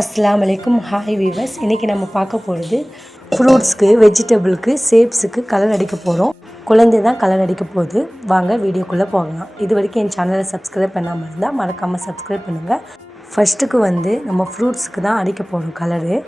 அஸ்ஸலாமு அலைக்கும். Hi viewers. இன்றைக்கி நம்ம பார்க்க போகிறது ஃப்ரூட்ஸ்க்கு வெஜிடபிளுக்கு ஷேப்ஸுக்கு கலர் அடிக்க போகிறோம். குழந்தை தான் கலர் அடிக்க போகுது. வாங்க வீடியோக்குள்ளே போகலாம். இது வரைக்கும் என் சேனலை சப்ஸ்கிரைப் பண்ணாமல் இருந்தால் மறக்காமல் சப்ஸ்கிரைப் பண்ணுங்கள். ஃபஸ்ட்டுக்கு நம்ம ஃப்ரூட்ஸுக்கு தான் அடிக்க போகிறோம் கலரு.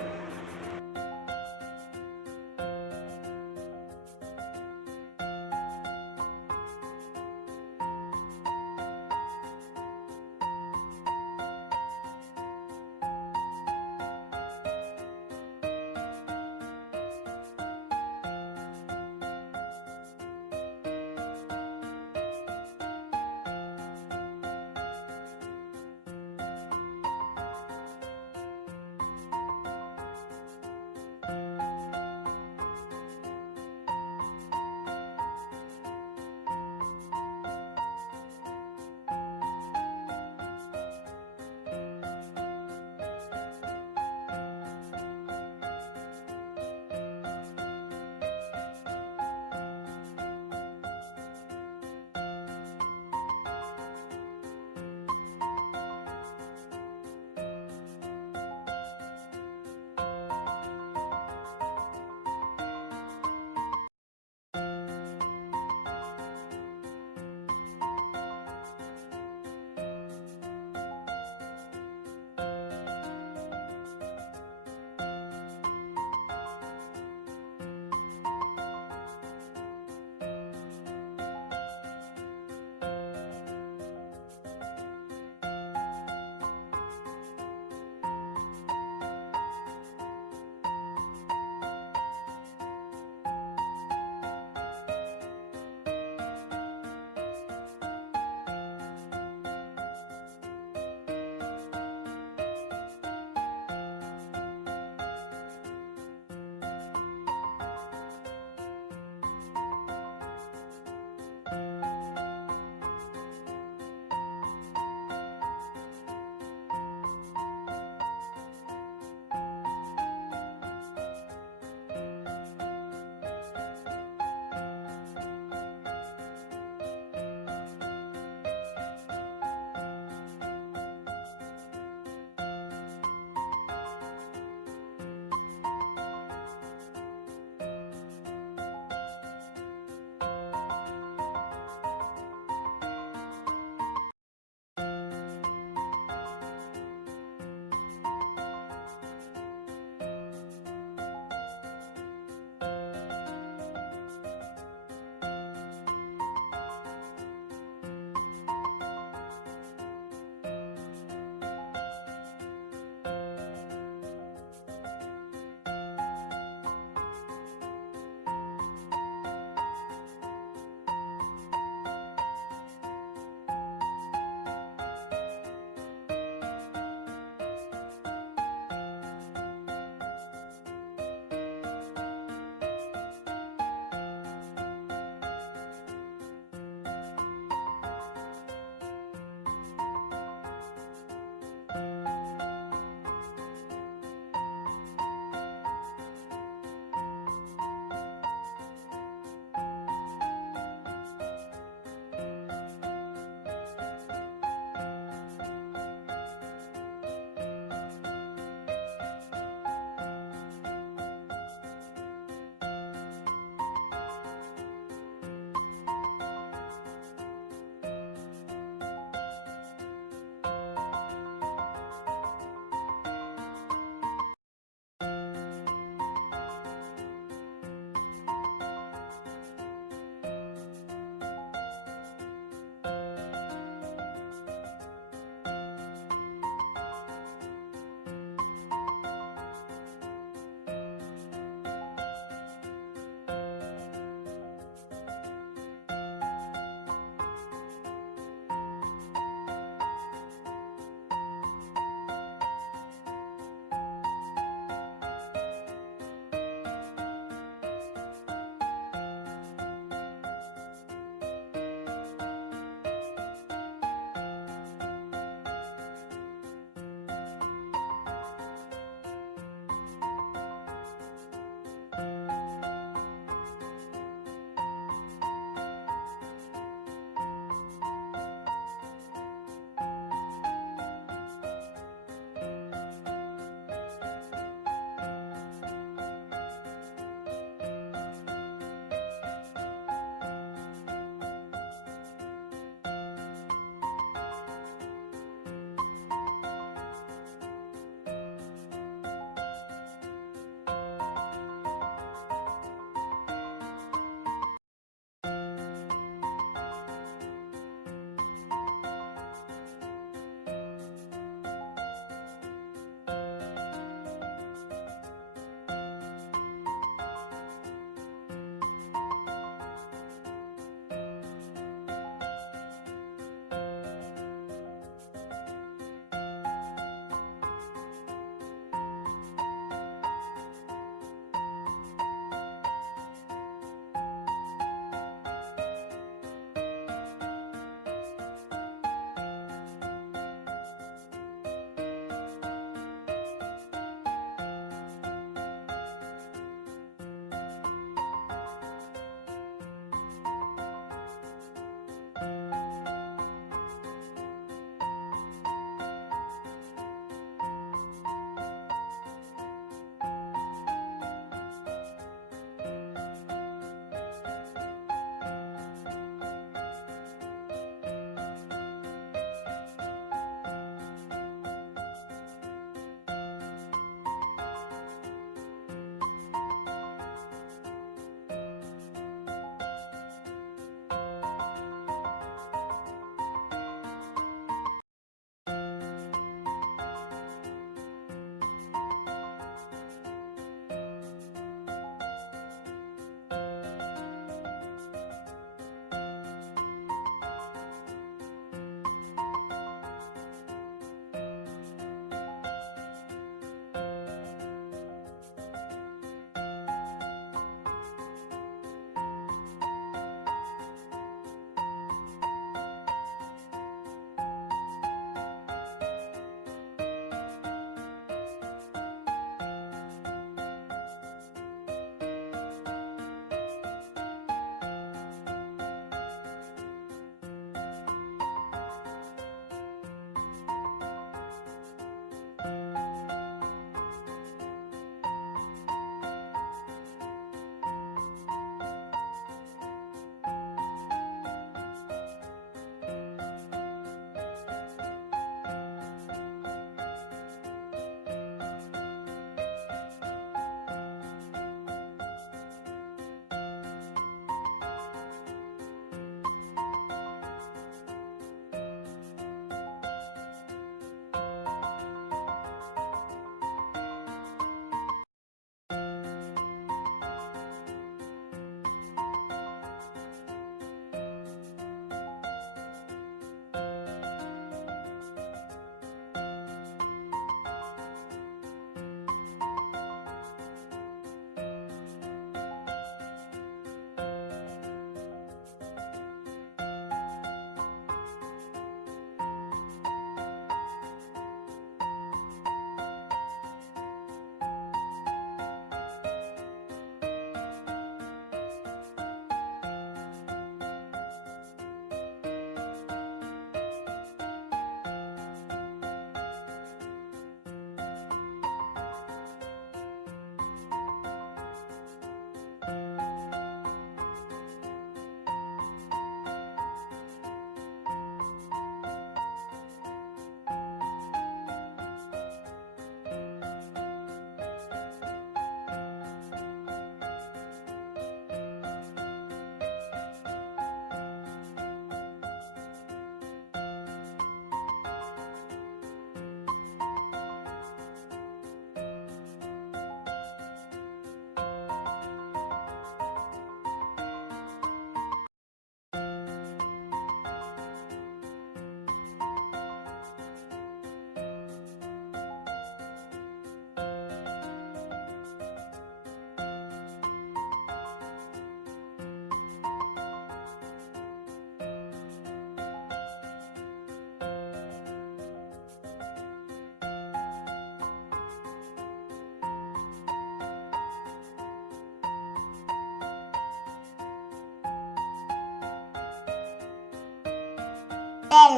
apple,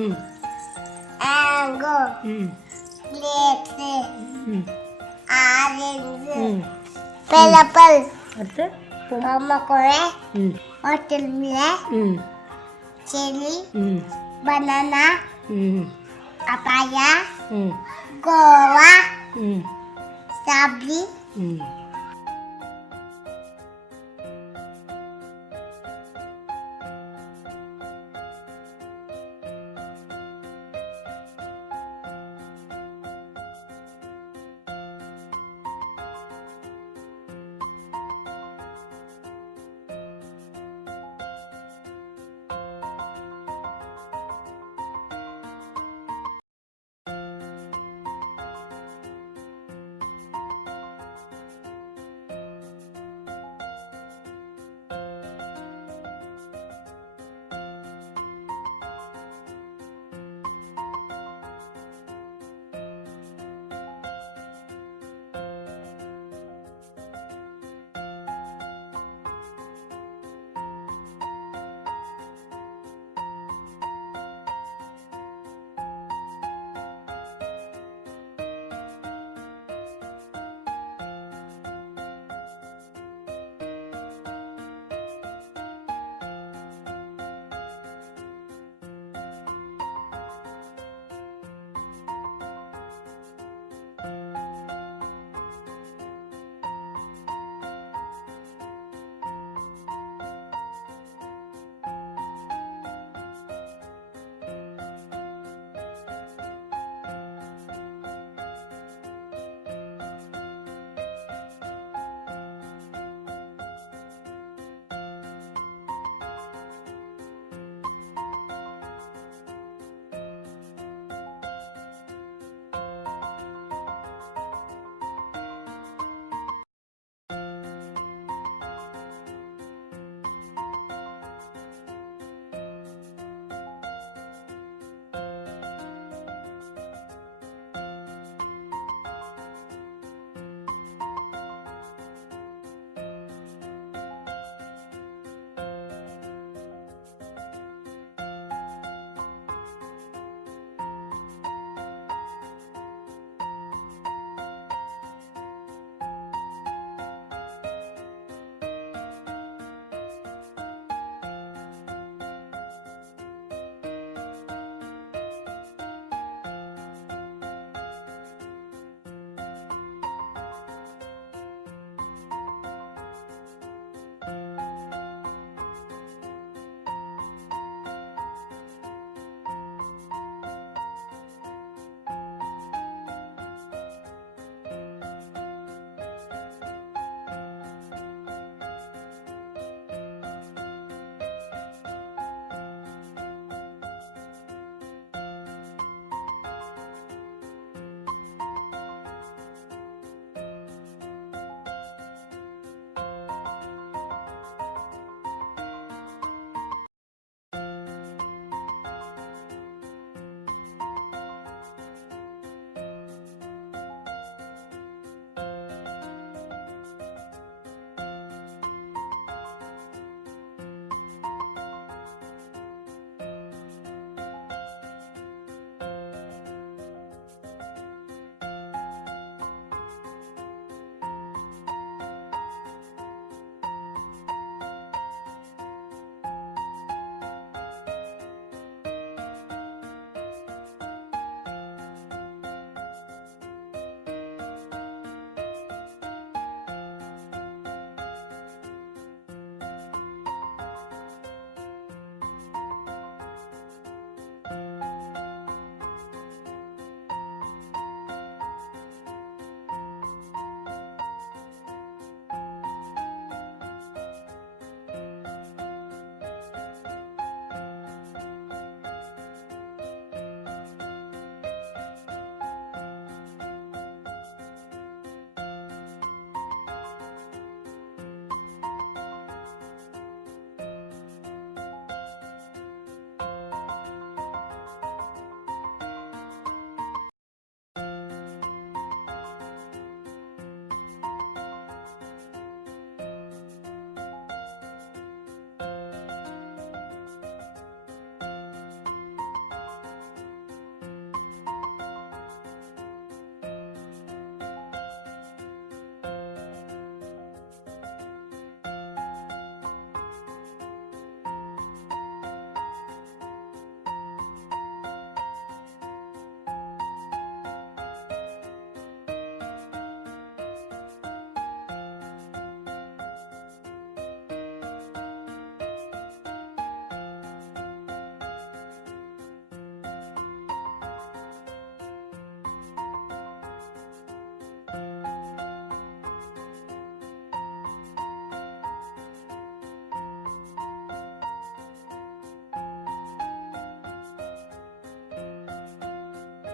ம் mango, ம் grapes, ம் orange, ம் pineapple, அடுத்து pomegranate, ம் watermelon, ம் cherry, ம் banana, ம் papaya, ம் guava, ம் strawberry, ம்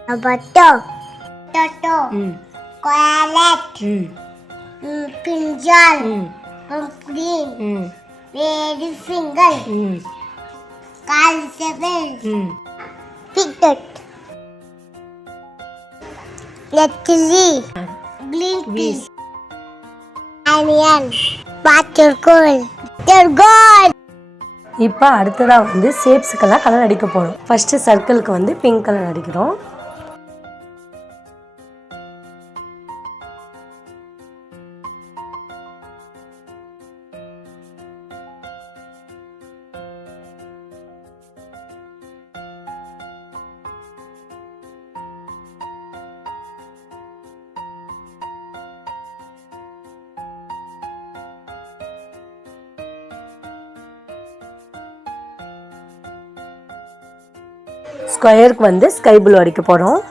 Roboto. Toto. ம் Coelet. ம் Pinjal. ம் Pumpkin. ம் Lady finger. ம் Calcifer. ம் Piglet. Lettuce. Green tea. Onion. Buttercool. Turgot. இப்போ அடுத்ததாக வந்து ஷேப்ஸுக்கெல்லாம் கலர் அடிக்க போகிறோம். ஃபஸ்ட்டு சர்க்கிளுக்கு வந்து பிங்க் கலர் அடிக்கிறோம். ஸ்கொயருக்கு வந்து ஸ்கை ப்ளூ அடிக்க போகிறோம்.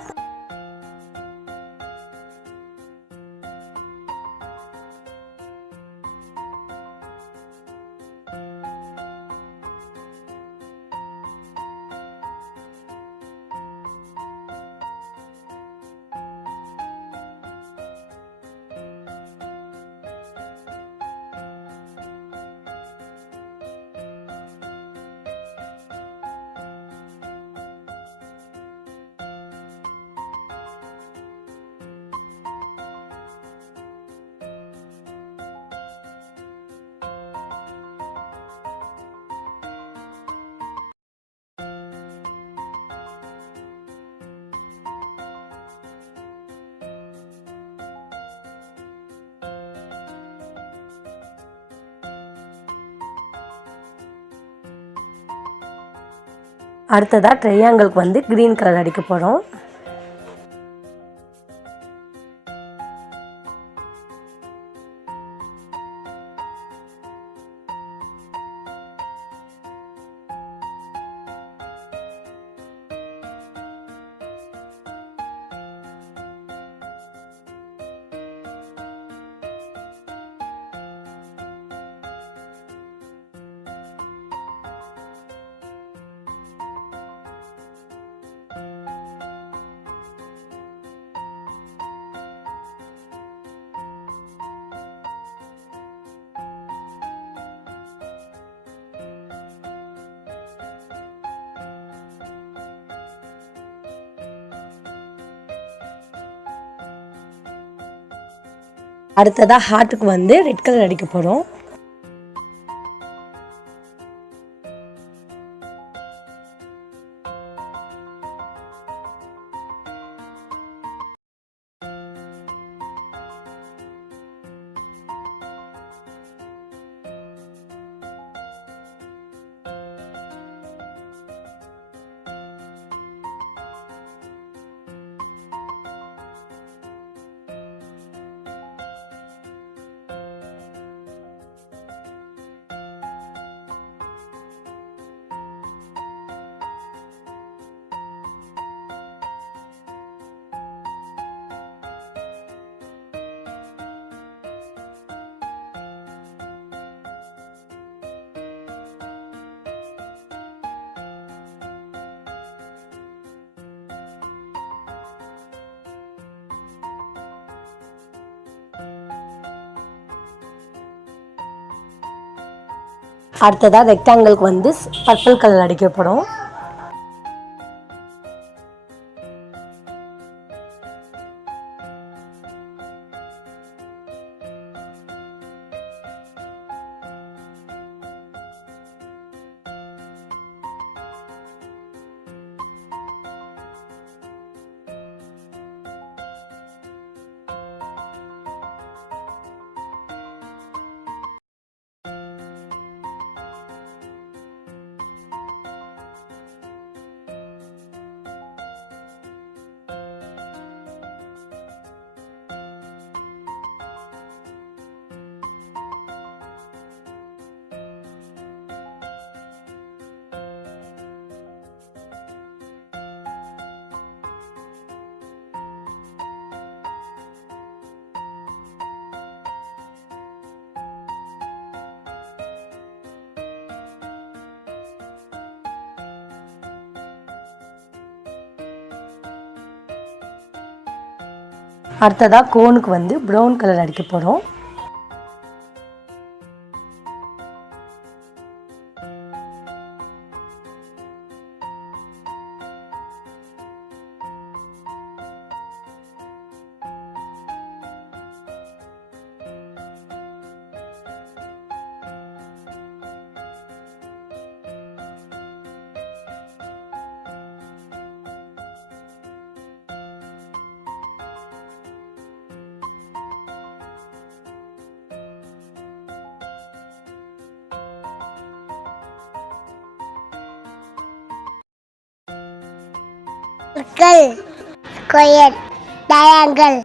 அடுத்ததாக ட்ரையாங்கிளுக்கு வந்து க்ரீன் கலர் அடிக்க போகிறோம். அடுத்ததாக ஹார்ட்டுக்கு வந்து ரெட் கலர் அடிக்க போகிறோம். அடுத்ததாக ரெக்டாங்கிளுக்கு வந்து பர்பிள் கலர் அடிக்கப்படும். அடுத்ததாக கோனுக்கு வந்து ப்ரௌன் கலர் அடிக்க போகிறோம். Circle, square, triangle,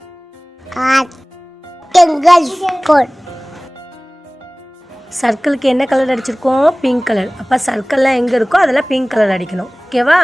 heart, rectangle, cone. சர்க்கிளுக்கு என்ன கலர் அடிச்சிருக்கோம்? Pink colour. அப்போ சர்க்கிள்லாம் எங்கே இருக்கோ அதெல்லாம் பிங்க் கலர் அடிக்கணும். ஓகேவா?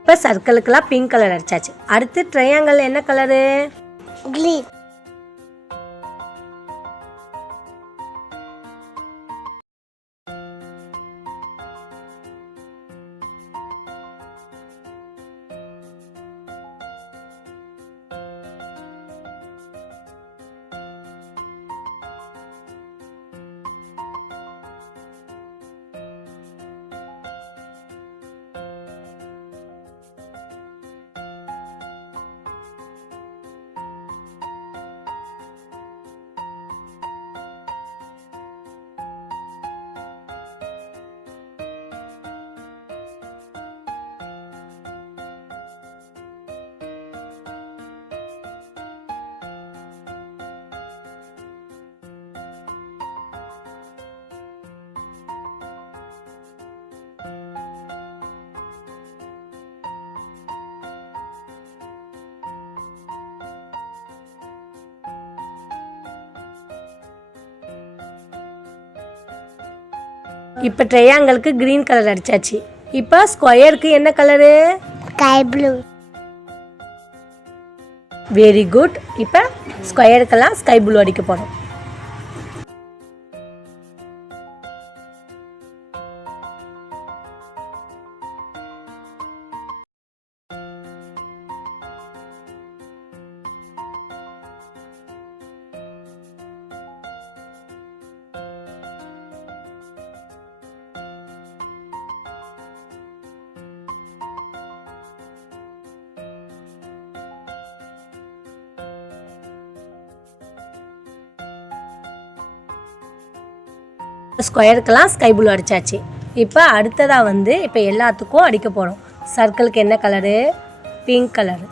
இப்போ சர்க்கிளுக்கெல்லாம் பிங்க் கலர் அடிச்சாச்சு. அடுத்து ட்ரையாங்கிள் என்ன கலரு? Green. இப்போ ட்ரையாங்கிளுக்கு க்ரீன் கலர் அடிச்சாச்சு. இப்போ ஸ்கொயருக்கு என்ன colour? Sky blue. Very good. இப்போ ஸ்கொயருக்கெல்லாம் ஸ்கை ப்ளூ அடிக்க போகிறோம். ஸ்கொயருக்கெல்லாம் ஸ்கை ப்ளூ அடித்தாச்சு. இப்போ அடுத்ததாக வந்து இப்போ எல்லாத்துக்கும் அடிக்க போகிறோம். சர்க்கிளுக்கு என்ன கலரு? Pink colour.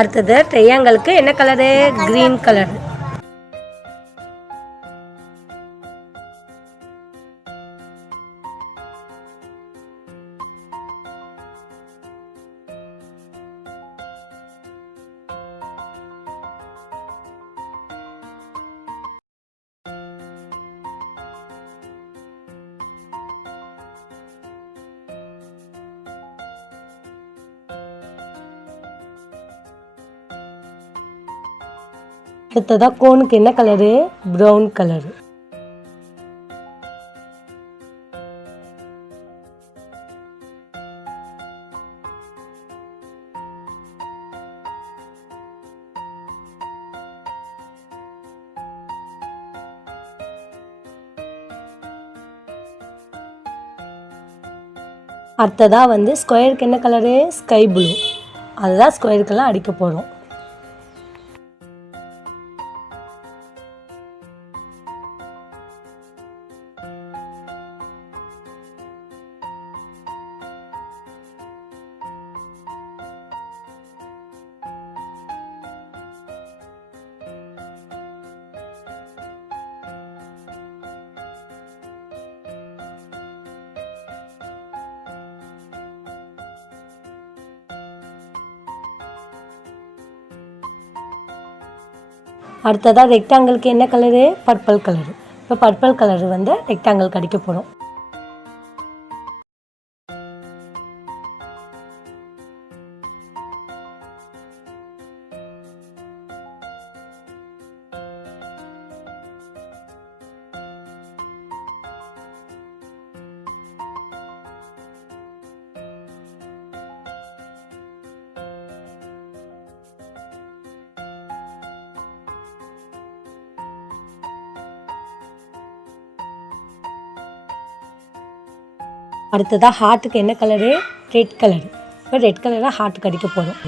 அடுத்தது ட்ரையாங்கிளுக்கு என்ன கலரு? Green colour. அடுத்ததாக கோனுக்கு என்ன கலரு? Brown colour. அடுத்ததாக வந்து ஸ்கொயருக்கு என்ன கலரு? Sky blue. அதுதான் ஸ்கொயருக்கெல்லாம் அடிக்க போகிறோம். அடுத்ததாக ரெக்டாங்கிளுக்கு என்ன கலரு? Purple colour. இப்போ பர்பிள் கலரு வந்து ரெக்டாங்கிளுக்கு அடிக்க போகிறோம். அடுத்ததாக ஹார்ட்டுக்கு என்ன கலரு? Red colour. இப்போ ரெட் கலராக ஹார்ட்டுக்கு அடிக்க போகிறோம்.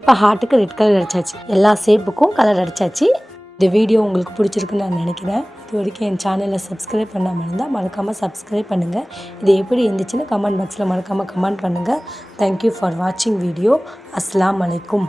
இப்போ ஹார்ட்டுக்கு ரெட் கலர் அடித்தாச்சு. எல்லா ஷேப்புக்கும் கலர் அடித்தாச்சு. இந்த வீடியோ உங்களுக்கு பிடிச்சிருக்குன்னு நான் நினைக்கிறேன். இது வரைக்கும் என் சேனலை சப்ஸ்கிரைப் பண்ணாமல் இருந்தால் மறக்காமல் சப்ஸ்கிரைப் பண்ணுங்கள். இது எப்படி இருந்துச்சுன்னு கமெண்ட் பாக்ஸில் மறக்காமல் கமெண்ட் பண்ணுங்கள். தேங்க்யூ ஃபார் வாட்சிங் வீடியோ. அஸ்ஸலாமு அலைக்கும்.